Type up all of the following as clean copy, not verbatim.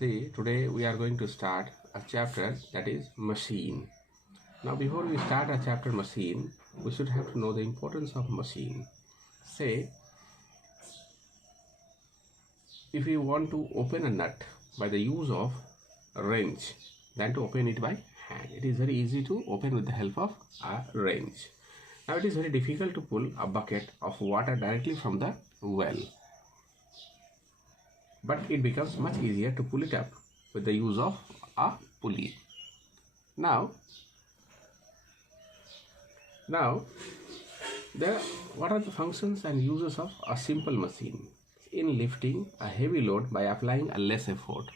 See, today we are going to start a chapter that is machine. Now, before we start a chapter machine, we should have to know the importance of machine. Say, if we want to open a nut by the use of a wrench than to open it by hand. It is very easy to open with the help of a wrench. Now, it is very difficult to pull a bucket of water directly from the well, but it becomes much easier to pull it up with the use of a pulley. Now what are the functions and uses of a simple machine? In lifting a heavy load by applying a less effort.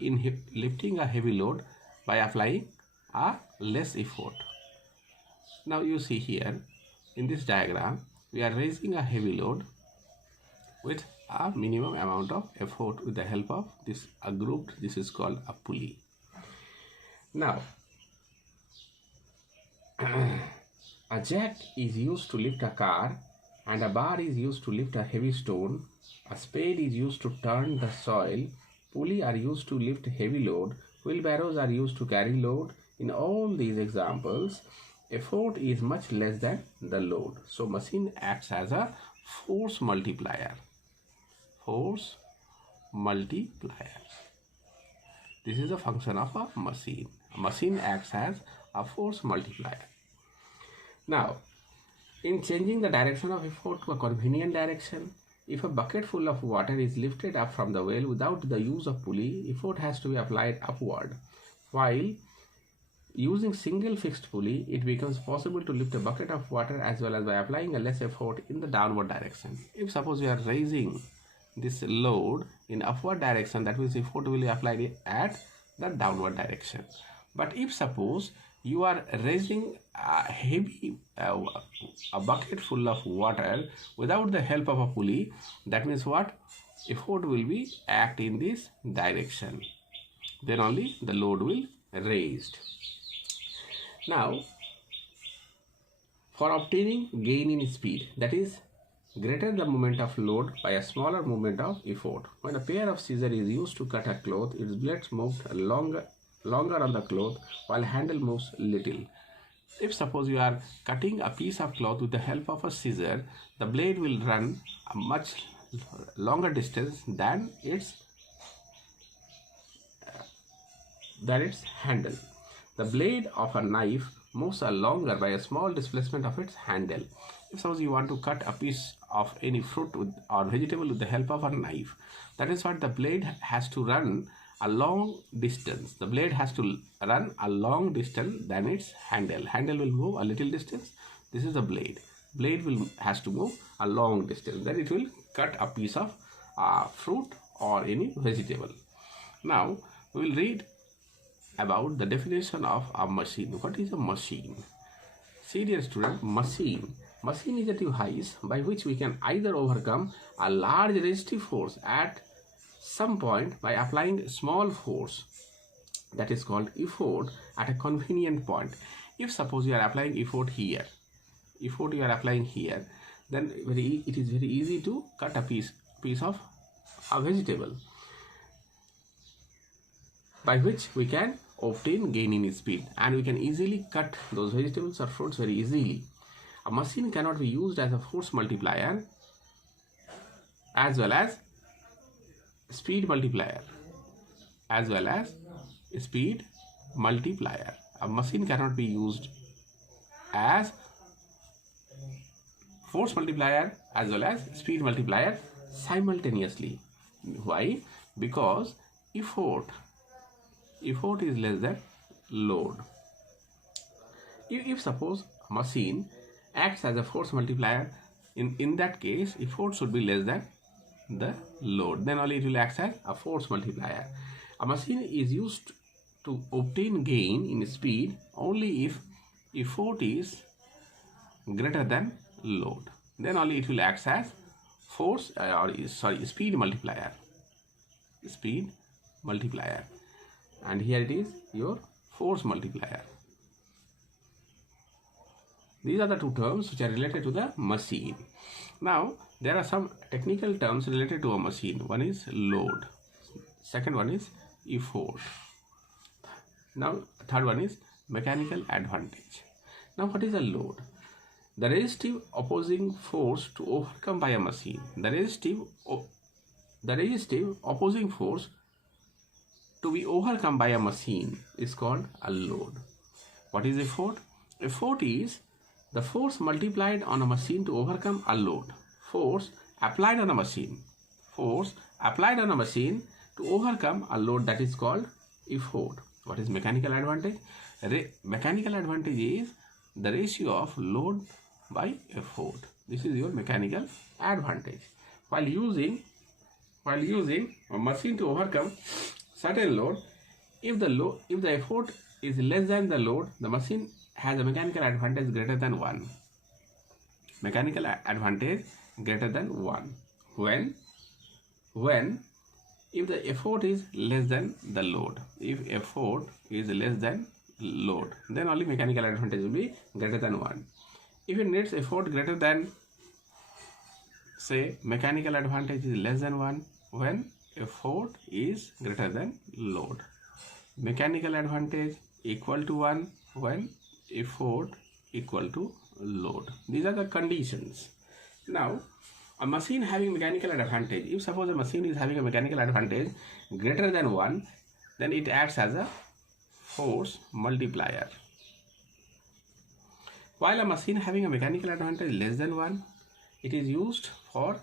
In lifting a heavy load by applying a less effort. Now you see here in this diagram, we are raising a heavy load with a minimum amount of effort with the help of this this is called a pulley. Now a jack is used to lift a car, and a bar is used to lift a heavy stone. A spade is used to turn the soil. Pulley are used to lift heavy load. Wheelbarrows are used to carry load. In all these examples, effort is much less than the load. So machine acts as a force multiplier. Force multiplier. This is a function of a machine. A machine acts as a force multiplier. Now, in changing the direction of effort to a convenient direction, if a bucket full of water is lifted up from the well without the use of pulley, effort has to be applied upward. While using single fixed pulley, it becomes possible to lift a bucket of water as well as by applying a less effort in the downward direction. If suppose we are raising this load in upward direction, that means effort will be applied at the downward direction. But if suppose you are raising a bucket full of water without the help of a pulley, that means what? Effort will be act in this direction. Then only the load will raised. Now, for obtaining gain in speed, that is greater the moment of load by a smaller moment of effort. When a pair of scissors is used to cut a cloth, its blades move longer on the cloth while handle moves little. If suppose you are cutting a piece of cloth with the help of a scissor, the blade will run a much longer distance than its handle. The blade of a knife moves longer by a small displacement of its handle. If suppose you want to cut a piece of any fruit or vegetable with the help of a knife, that is what the blade has to run a long distance. The blade has to run a long distance than its handle. Handle will move a little distance. This is the blade. Blade has to move a long distance. Then it will cut a piece of fruit or any vegetable. Now we will read about the definition of a machine. What is a machine? See, dear student, machine is a device by which we can either overcome a large resistive force at some point by applying small force, that is called effort, at a convenient point. If suppose you are applying effort here, then it is very easy to cut a piece of a vegetable, by which we can obtain gain in speed, and we can easily cut those vegetables or fruits very easily. A machine cannot be used as a force multiplier as well as speed multiplier. A machine cannot be used as force multiplier as well as speed multiplier simultaneously. Why? Because effort is less than load. If suppose a machine acts as a force multiplier, in that case effort should be less than the load, then only it will act as a force multiplier. A machine is used to obtain gain in speed only if effort is greater than load, then only it will act as speed multiplier, and here it is your force multiplier. These are the two terms which are related to the machine. Now, there are some technical terms related to a machine. One is load. second one is effort. Now third one is mechanical advantage. Now what is a load? The resistive opposing force to overcome by a machine. The resistive opposing force to be overcome by a machine is called a load. What is effort? Effort is the force multiplied on a machine to overcome a load. Force applied on a machine. Force applied on a machine to overcome a load, that is called effort. What is mechanical advantage? Mechanical advantage is the ratio of load by effort. This is your mechanical advantage. While using a machine to overcome certain load, if the effort is less than the load, the machine has a mechanical advantage greater than 1. Mechanical advantage greater than 1. When if the effort is less than the load. If effort is less than load, then only mechanical advantage will be greater than 1. If it needs effort greater than, say, mechanical advantage is less than 1, when effort is greater than load. Mechanical advantage equal to 1 when effort equal to load. These are the conditions. Now, a machine having mechanical advantage, if suppose a machine is having a mechanical advantage greater than 1, then it acts as a force multiplier. While a machine having a mechanical advantage less than 1, it is used for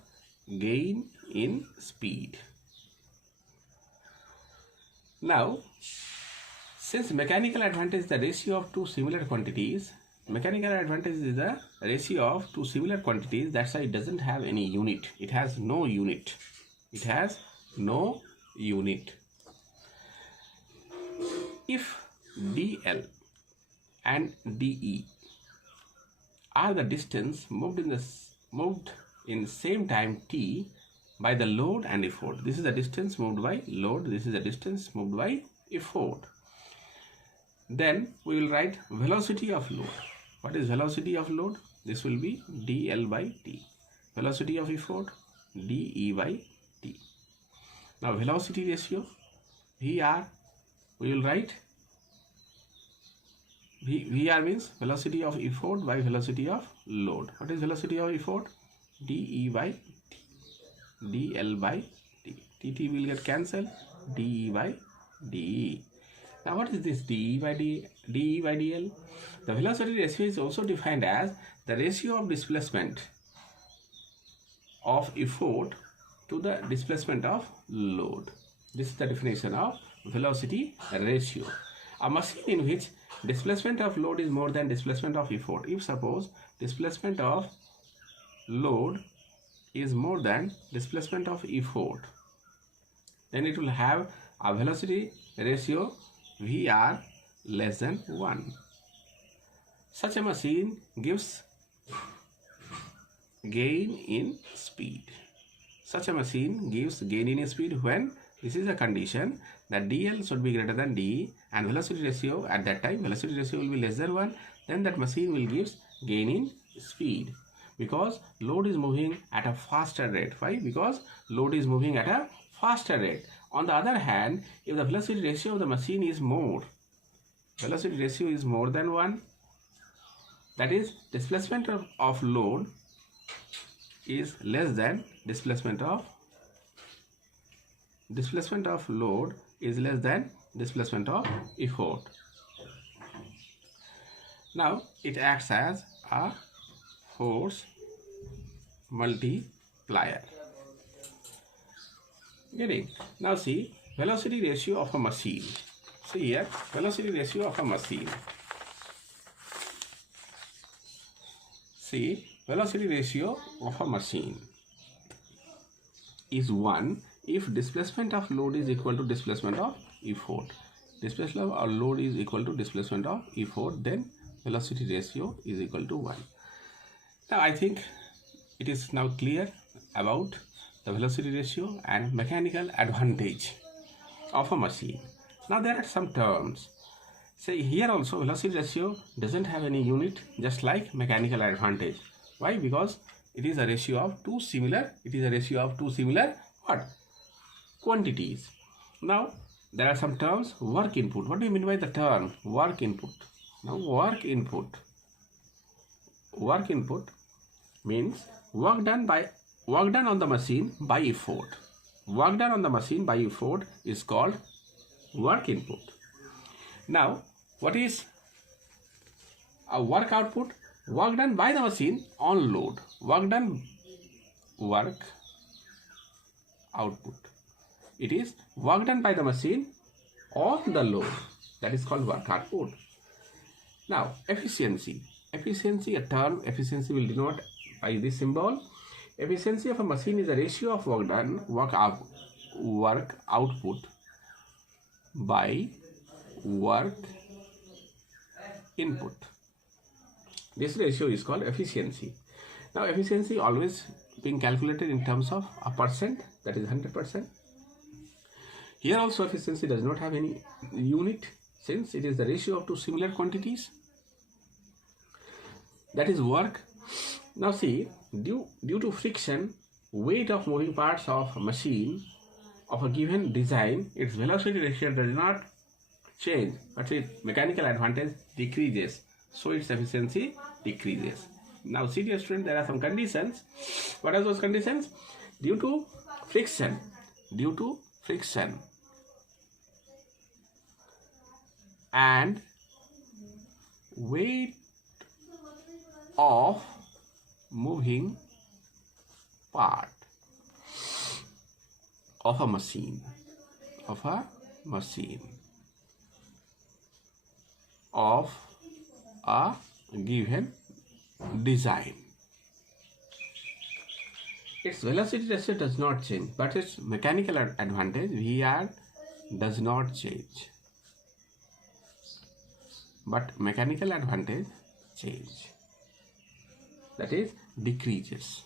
gain in speed. Now, since mechanical advantage is the ratio of two similar quantities, mechanical advantage is the ratio of two similar quantities, that's why it doesn't have any unit. It has no unit. It has no unit. If dl and de are the distance moved in same time t by the load and effort. This is the distance moved by load. This is the distance moved by effort. Then we will write velocity of load. What is velocity of load? This will be dl by t. Velocity of effort, de by t. Now velocity ratio, Vr, we will write Vr means velocity of effort by velocity of load. What is velocity of effort? de by t. dl by t. tt will get cancelled. de by de. Now what is this de by dl? The velocity ratio is also defined as the ratio of displacement of effort to the displacement of load. This is the definition of velocity ratio. A machine in which displacement of load is more than displacement of effort. If suppose displacement of load is more than displacement of effort, then it will have a velocity ratio Vr less than 1. Such a machine gives gain in speed. Such a machine gives gain in speed when this is a condition that dl should be greater than de and velocity ratio at that time, velocity ratio will be less than 1, then that machine will give gain in speed. Because load is moving at a faster rate. Why? Because load is moving at a faster rate. On the other hand, if the velocity ratio of the machine is more, velocity ratio is more than 1, that is displacement of load is less than displacement of load is less than displacement of effort. Now it acts as a force multiplier. Getting? Now see velocity ratio of a machine. See here, velocity ratio of a machine. See, velocity ratio of a machine is 1 if displacement of load is equal to displacement of effort. Displacement of load is equal to displacement of effort, then velocity ratio is equal to 1. Now I think it is now clear about the velocity ratio and mechanical advantage of a machine. Now there are some terms. Say here also velocity ratio doesn't have any unit, just like mechanical advantage. Why? Because it is a ratio of two similar what? Quantities. Now, there are some terms. Work input. What do you mean by the term work input? Now, work input means work done on the machine by effort. Work done on the machine by effort is called work input. Now, what is a work output? Work done by the machine on load. Work output. It is work done by the machine on the load. That is called work output. Now, efficiency. Efficiency, a term, efficiency will denote by this symbol. Efficiency of a machine is the ratio of work done, work output by work input. This ratio is called efficiency. Now, efficiency always being calculated in terms of a percent, that is 100%. Here also efficiency does not have any unit since it is the ratio of two similar quantities. That is work. Now see, due to friction, weight of moving parts of a machine of a given design, its velocity ratio does not change, but its mechanical advantage decreases. So its efficiency decreases. Now see dear student, there are some conditions. What are those conditions? Due to friction and weight of moving part of a machine of a given design. Its velocity ratio does not change, but its mechanical advantage VR does not change. But mechanical advantage change. That is decreases.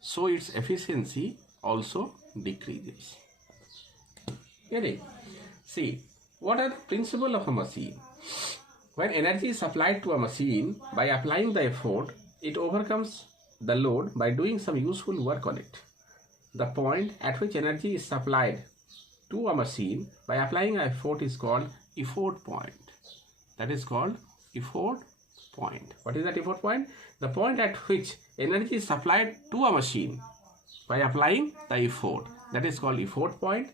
So its efficiency also decreases. Getting? See, what are the principles of a machine? When energy is supplied to a machine by applying the effort, it overcomes the load by doing some useful work on it. The point at which energy is supplied to a machine by applying an effort is called effort point. That is called effort point. What is that effort point? The point at which energy is supplied to a machine by applying the effort. That is called effort point.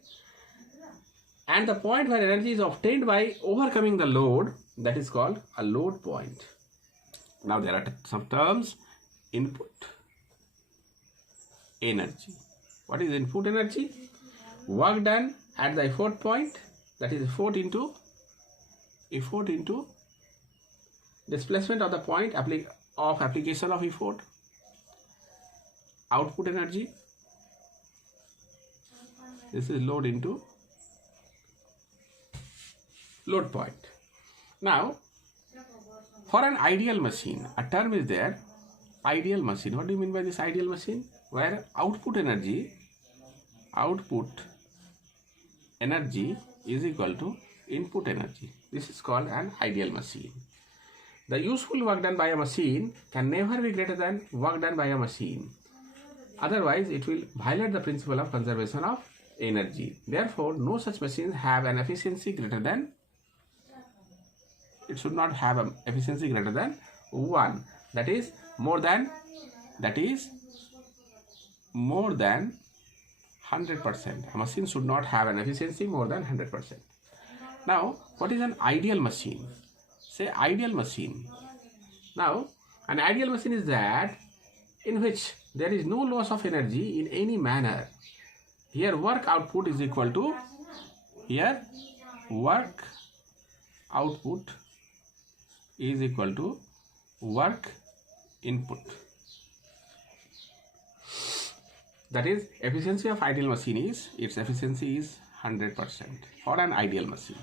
And the point where energy is obtained by overcoming the load, that is called a load point. Now there are some terms. Input energy. What is input energy? Work done at the effort point, that is effort into displacement of the point of application of effort. Output energy, this is load into load point. Now, for an ideal machine, a term is there, ideal machine. What do you mean by this ideal machine? Where output energy is equal to input energy. This is called an ideal machine. The useful work done by a machine can never be greater than work done by a machine. Otherwise, it will violate the principle of conservation of energy. Therefore, no such machines have an efficiency greater than, it should not have an efficiency greater than 1. That is more than 100%. A machine should not have an efficiency more than 100%. Now, what is an ideal machine? Say ideal machine. Now, an ideal machine is that in which there is no loss of energy in any manner. Here work output is equal to, work output is equal to work input. That is, efficiency of ideal machine is, its efficiency is 100% for an ideal machine.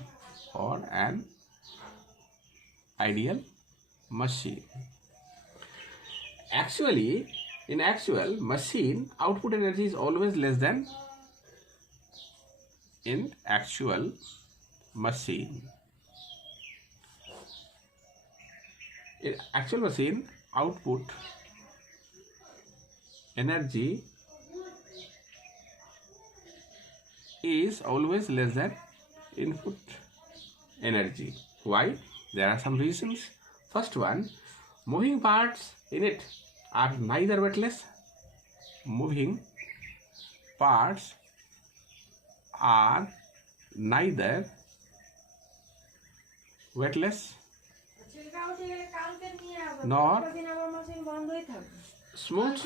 Actually, in actual machine, output energy is always less than, in actual machine. In actual machine, output energy is always less than input energy. Why? There are some reasons. First one, moving parts in it are neither weightless. Moving parts are neither weightless nor smooth.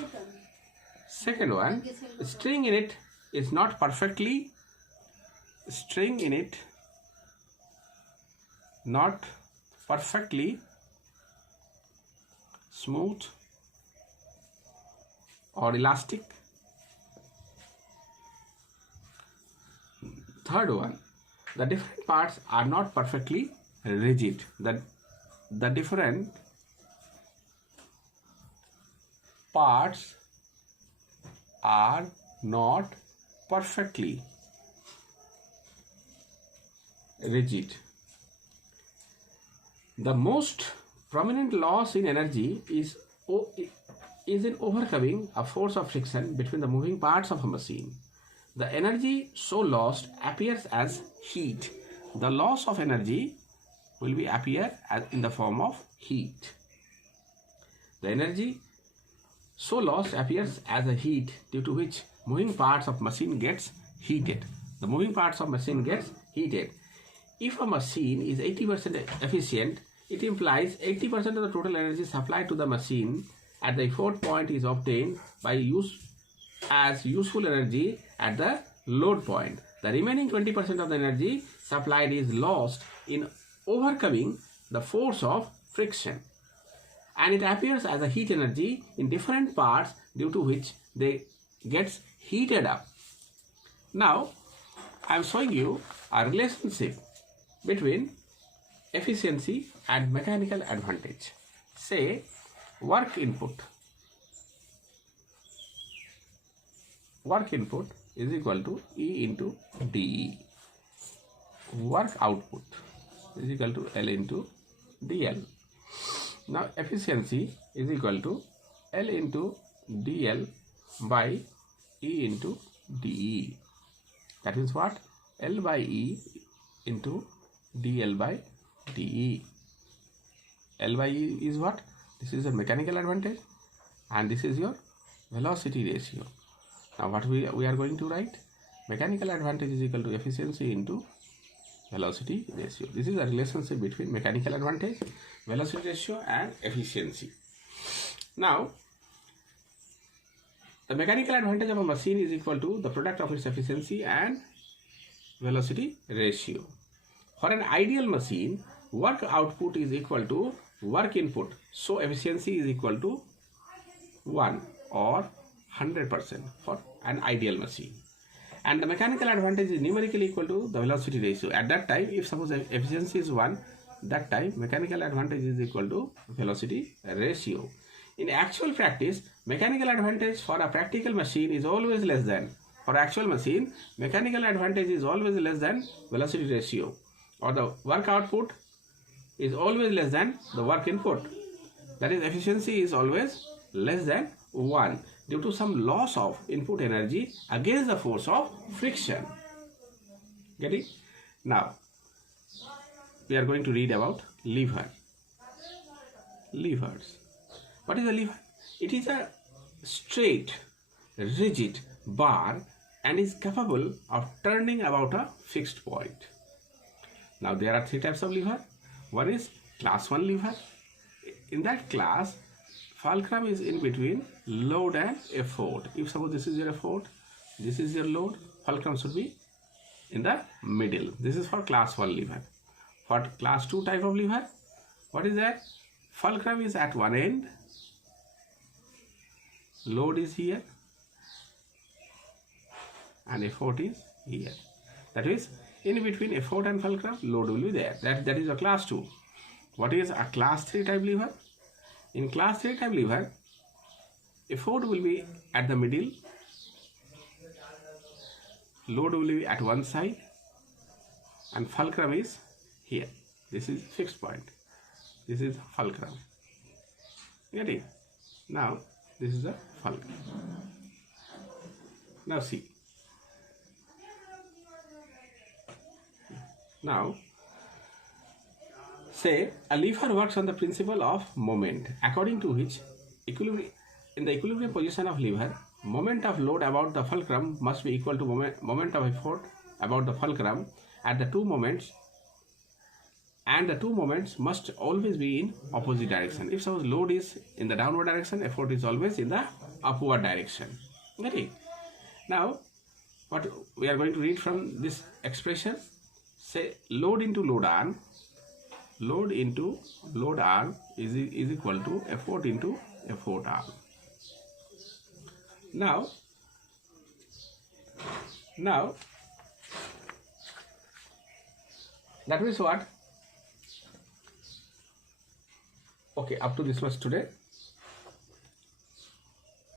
Second one, string in it is not perfectly smooth or elastic. Third one, the different parts are not perfectly rigid. The different parts are not perfectly rigid. The most prominent loss in energy is in overcoming a force of friction between the moving parts of a machine. The energy so lost appears as heat. The loss of energy will appear as in the form of heat. The energy so lost appears as a heat due to which moving parts of machine gets heated. The moving parts of machine gets heated. If a machine is 80% efficient, it implies 80% of the total energy supplied to the machine at the effort point is obtained by useful energy at the load point. The remaining 20% of the energy supplied is lost in overcoming the force of friction, and it appears as a heat energy in different parts due to which they gets heated up. Now I am showing you a relationship between efficiency and mechanical advantage. Say work input is equal to E into dE. Work output is equal to L into dL. Now efficiency is equal to L into dL by E into dE. That is what? L by E into dL by dE. L by E is what? This is a mechanical advantage, and this is your velocity ratio. Now what we are going to write? Mechanical advantage is equal to efficiency into velocity ratio. This is a relationship between mechanical advantage, velocity ratio, and efficiency. Now the mechanical advantage of a machine is equal to the product of its efficiency and velocity ratio. For an ideal machine, work output is equal to work input. So efficiency is equal to 1 or 100% for an ideal machine. And the mechanical advantage is numerically equal to the velocity ratio. At that time, if suppose efficiency is 1, that time mechanical advantage is equal to velocity ratio. In actual practice, mechanical advantage for a practical machine is always less than. For actual machine, mechanical advantage is always less than velocity ratio, or the work output is always less than the work input. That is, efficiency is always less than 1 due to some loss of input energy against the force of friction. Getting? Now we are going to read about lever. Levers. What is a lever? It is a straight, rigid bar and is capable of turning about a fixed point. Now there are 3 types of lever. One is class 1 lever. In that class, fulcrum is in between load and effort. If suppose this is your effort, this is your load, fulcrum should be in the middle. This is for class 1 lever. For class 2 type of lever, what is that? Fulcrum is at one end, load is here, and effort is here. That is, in between effort and fulcrum, load will be there. That is a class 2. What is a class 3 type lever? In class 3 type lever, effort will be at the middle, load will be at one side, and fulcrum is here. This is fixed point. This is fulcrum. Get it? Now this is the fulcrum. Now see. Now, say a lever works on the principle of moment, according to which in the equilibrium position of lever, moment of load about the fulcrum must be equal to moment of effort about the fulcrum at the two moments, and the two moments must always be in opposite direction. If suppose load is in the downward direction, effort is always in the upward direction. Okay. Now, what we are going to read from this expression, say load into load arm is equal to effort into effort arm. Now that means what? Okay, up to this much today.